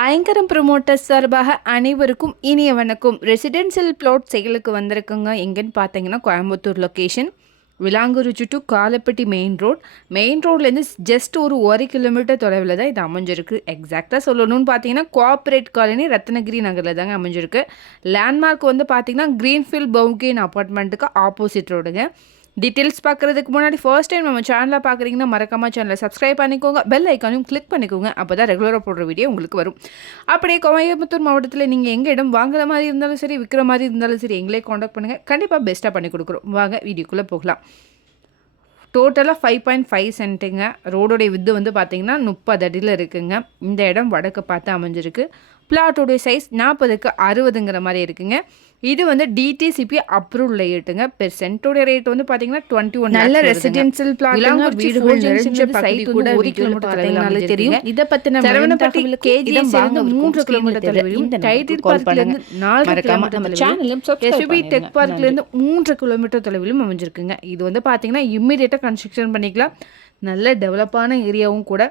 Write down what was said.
ஐங்கரம் promoters சார்பாக அனைவருக்கும் இனிய வணக்கம். ரெசிடென்சியல் பிளாட் செயலுக்கு வந்திருக்குங்க. எங்கன்னு பார்த்தீங்கன்னா Coimbatore location, Vilankurichi to Kalapatti main ரோட்லேருந்து ஜஸ்ட் ஒரு 1 கிலோமீட்டர் தொலைவில் தான் இது அமைஞ்சிருக்கு. எக்ஸாக்டாக சொல்லணும்னு பார்த்தீங்கன்னா கோஆப்ரேட் காலனி ரத்னகிரி நகரில் தாங்க அமைஞ்சிருக்கு. லேண்ட்மார்க் வந்து பார்த்தீங்கன்னா கிரீன்ஃபீல்ட் பவுகெயின் அப்பார்ட்மெண்ட்டுக்கு ஆப்போசிட் ரோடுங்க. டீட்டெயில்ஸ் பார்க்குறதுக்கு முன்னாடி ஃபர்ஸ்ட் டைம் நம்ம சேனலில் பார்க்குறீங்கன்னா மறக்காம சேனலை சப்ஸ்கிரைப் பண்ணிக்கோங்க, பெல் ஐக்கானையும் கிளிக் பண்ணிக்கோங்க. அப்போ தான் ரெகுலராக போடுற வீடியோ உங்களுக்கு வரும். அப்படியே கோயம்புத்தூர் மாவட்டத்தில் நீங்கள் எங்கள் இடம் வாங்குற மாதிரி இருந்தாலும் சரி, விற்கிற மாதிரி இருந்தாலும் சரி, எங்களே காண்டாக்ட் பண்ணுங்கள். கண்டிப்பாக பெஸ்ட்டாக பண்ணி கொடுக்குறோம். வாங்க வீடியோக்குள்ளே போகலாம். டோட்டலாக 5.5 சென்ட்டுங்க. ரோடோடைய வித்து வந்து பார்த்திங்கன்னா 30 அடியில் இருக்குங்க. இந்த இடம் வடக்கு பார்த்து அமைஞ்சிருக்கு. பிளாட்டோடைய சைஸ் 40க்கு 60ங்கிற மாதிரி இருக்குங்க. இது வந்து DTCP அப்ரூவ் லேட்டுங்க. பெர் சென்ட்டோட ரேட் வந்து பார்த்தீங்கன்னா 21. நல்ல ரெசிடென்ஷியல் பிளாட்டுங்க. வீடுகள் நிறைஞ்ச சைட் கூட 1 கிலோமீட்டர் தொலைவிலே தெரியும். இத பத்தின சரவணப்பட்டி கேஜிஎஸ் இருந்து 3 கிலோமீட்டர் தொலைவிலும், டைடல் பார்க்ல இருந்து 4 கிலோமீட்டர் தொலைவிலும், SUV டெக் பார்க்ல இருந்து 3 கிலோமீட்டர் தொலைவிலும் அமைஞ்சிருக்குங்க. இது வந்து பார்த்தீங்கன்னா இமிடியேட்டா கன்ஸ்ட்ரக்ஷன் பண்ணிக்கலாம். நல்ல டெவலப்பான ஏரியாவும் கூட.